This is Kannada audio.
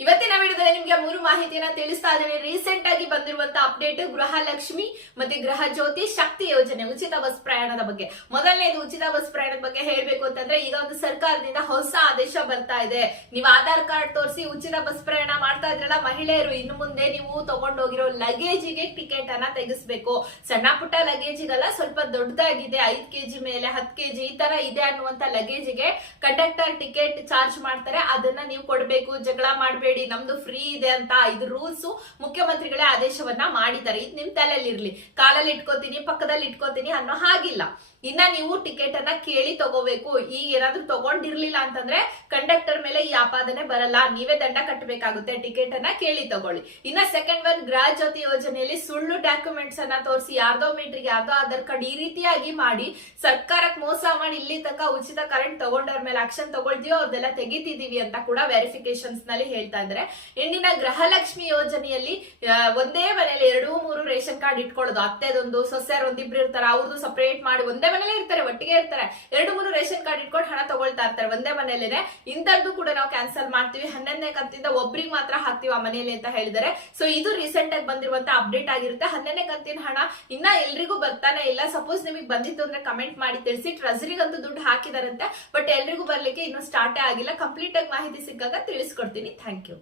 ಇವತ್ತಿನ ವಿಡಿಯೋದಲ್ಲಿ ನಿಮ್ಗೆ ಮೂರು ಮಾಹಿತಿಯನ್ನ ತಿಳಿಸ್ತಾ ಇದ್ದೇನೆ ರೀಸೆಂಟ್ ಆಗಿ ಬಂದಿರುವಂತ ಅಪ್ಡೇಟ್ ಗೃಹಲಕ್ಷ್ಮಿ ಮತ್ತೆ ಗೃಹ ಜ್ಯೋತಿ ಶಕ್ತಿ ಯೋಜನೆ, ಉಚಿತ ಬಸ್ ಪ್ರಯಾಣದ ಬಗ್ಗೆ. ಮೊದಲನೇದು ಉಚಿತ ಬಸ್ ಪ್ರಯಾಣದ ಬಗ್ಗೆ ಹೇಳ್ಬೇಕು ಅಂತಂದ್ರೆ ಈಗ ಒಂದು ಸರ್ಕಾರದಿಂದ ಹೊಸ ಆದೇಶ ಬರ್ತಾ ಇದೆ. ನೀವು ಆಧಾರ್ ಕಾರ್ಡ್ ತೋರಿಸಿ ಉಚಿತ ಬಸ್ ಪ್ರಯಾಣ ಮಾಡ್ತಾ ಇದ್ರಲ್ಲ, ಮಹಿಳೆಯರು ಇನ್ನು ಮುಂದೆ ನೀವು ತಗೊಂಡೋಗಿರೋ ಲಗೇಜಿಗೆ ಟಿಕೆಟ್ ಅನ್ನ ತೆಗಿಸ್ಬೇಕು. ಸಣ್ಣ ಪುಟ್ಟ ಲಗೇಜಿಗೆಲ್ಲ, ಸ್ವಲ್ಪ ದೊಡ್ಡದಾಗಿದೆ, ಐದ್ ಕೆಜಿ ಮೇಲೆ ಹತ್ ಕೆಜಿ, ಈ ತರ ಇದೆ ಅನ್ನುವಂತ ಲಗೇಜಿಗೆ ಕಂಡಕ್ಟರ್ ಟಿಕೆಟ್ ಚಾರ್ಜ್ ಮಾಡ್ತಾರೆ. ಅದನ್ನ ನೀವು ಕೊಡ್ಬೇಕು. ಜಗಳ ಮಾಡಬೇಡಿ, ನಮ್ದು ಫ್ರೀ ಇದೆ ಅಂತ ಇದು ರೂಲ್ಸ್ ಮುಖ್ಯಮಂತ್ರಿಗಳೇ ಆದೇಶವನ್ನ ಮಾಡಿದ್ದಾರೆ. ಇದು ನಿಮ್ ತಲೆಯಲ್ಲಿ ಇರ್ಲಿ ಕಾಲಲ್ಲಿ ಇಟ್ಕೋತೀನಿ, ಪಕ್ಕದಲ್ಲಿ ಇಟ್ಕೋತೀನಿ ಅನ್ನೋ ಹಾಗಿಲ್ಲ. ಇನ್ನ ನೀವು ಟಿಕೆಟ್ ಅನ್ನ ಕೇಳಿ ತಗೋಬೇಕು. ಈಗ ಏನಾದ್ರೂ ತಗೊಂಡಿರ್ಲಿಲ್ಲ ಅಂತಂದ್ರೆ ಕಂಡಕ್ಟರ್ ಮೇಲೆ ಈ ಆಪಾದನೆ ಬರಲ್ಲ. ನೀವೇ ದಂಡ ಕಟ್ಟಬೇಕಾಗುತ್ತೆ ಟಿಕೆಟ್ ಅನ್ನ ಕೇಳಿ ತಗೊಳ್ಳಿ. ಇನ್ನ ಸೆಕೆಂಡ್ ಒನ್ ಗೃಹ ಜ್ಯೋತಿ ಯೋಜನೆಯಲ್ಲಿ ಸುಳ್ಳು ಡಾಕ್ಯುಮೆಂಟ್ಸ್ ಅನ್ನ ತೋರಿಸಿ, ಯಾರ್ದೋ ಮೀಟ್ರಿಗೆ ಯಾರ್ದೋ ಆಧಾರ್ ಕಾರ್ಡ್ ಈ ರೀತಿಯಾಗಿ ಮಾಡಿ ಸರ್ಕಾರಕ್ಕೆ ಮೋಸ ಮಾಡಿ ಇಲ್ಲಿ ತನಕ ಉಚಿತ ಕರೆಂಟ್ ತಗೊಂಡವ್ರ ಮೇಲೆ ಆಕ್ಷನ್ ತಗೊಳ್ತೀವೋ ಅವ್ರದೆಲ್ಲ ತೆಗಿತಿದೀವಿ ಅಂತ ಕೂಡ ವೆರಿಫಿಕೇಶನ್ಸ್ನಲ್ಲಿ ಹೇಳ್ತಾ ಇದ್ದಾರೆ ಇಂದಿನ ಗೃಹಲಕ್ಷ್ಮಿ ಯೋಜನೆಯಲ್ಲಿ ಒಂದೇ ಮನೆಯಲ್ಲಿ ಎರಡು ಮೂರು ರೇಷನ್ ಕಾರ್ಡ್ ಇಟ್ಕೊಳ್ಳೋದು. ಅತ್ತೆದೊಂದು ಸೊಸೆಯರ್ ಒಂದಿಬ್ರು ಇರ್ತಾರೆ. ಅವ್ರದ್ದು ಸಪರೇಟ್ ಮಾಡಿ ಒಂದೇ ಮನೇಲೆ ಇರ್ತಾರೆ, ಒಟ್ಟಿಗೆ ಇರ್ತಾರೆ. ಎರಡು, ಮೂರು ರೇಷನ್ ಕಾರ್ಡ್ ಇಟ್ಕೊಂಡು ಹಣ ತಗೊಳ್ತಾ ಇರ್ತಾರೆ. ಒಂದೇ ಮನೇಲೇನೆ ಇಂಥದ್ದು ಕೂಡ ನಾವು ಕ್ಯಾನ್ಸಲ್ ಮಾಡ್ತೀವಿ. ಹನ್ನೊಂದನೇ ಕಂತಿಂದ ಒಬ್ರಿಗೆ ಮಾತ್ರ ಹಾಕ್ತೀವಿ ಆ ಮನೆಯಲ್ಲಿ ಅಂತ ಹೇಳಿದ್ದಾರೆ. ಸೊ ಇದು ರೀಸೆಂಟ್ ಆಗಿ ಬಂದಿರುವಂತ ಅಪ್ಡೇಟ್ ಆಗಿರುತ್ತೆ. ಹನ್ನೊಂದನೇ ಕಂತಿನ ಹಣ ಇನ್ನ ಎಲ್ರಿಗೂ ಬರ್ತಾನೆ ಇಲ್ಲ. ಸಪೋಸ್ ನಿಮಗೆ ಬಂದಿತ್ತು ಅಂದ್ರೆ ಕಮೆಂಟ್ ಮಾಡಿ ತಿಳಿಸಿ. ಟ್ರೆಸರಿಗಂತೂ ದುಡ್ಡು ಹಾಕಿದಾರಂತೆ ಬಟ್ ಎಲ್ರಿಗೂ ಬರ್ಲಿಕ್ಕೆ ಇನ್ನು ಸ್ಟಾರ್ಟೇ ಆಗಿಲ್ಲ. ಕಂಪ್ಲೀಟ್ ಆಗಿ ಮಾಹಿತಿ ಸಿಕ್ಕಾಗ ತಿಳಿಸ್ಕೊಡ್ತೀನಿ. Thank you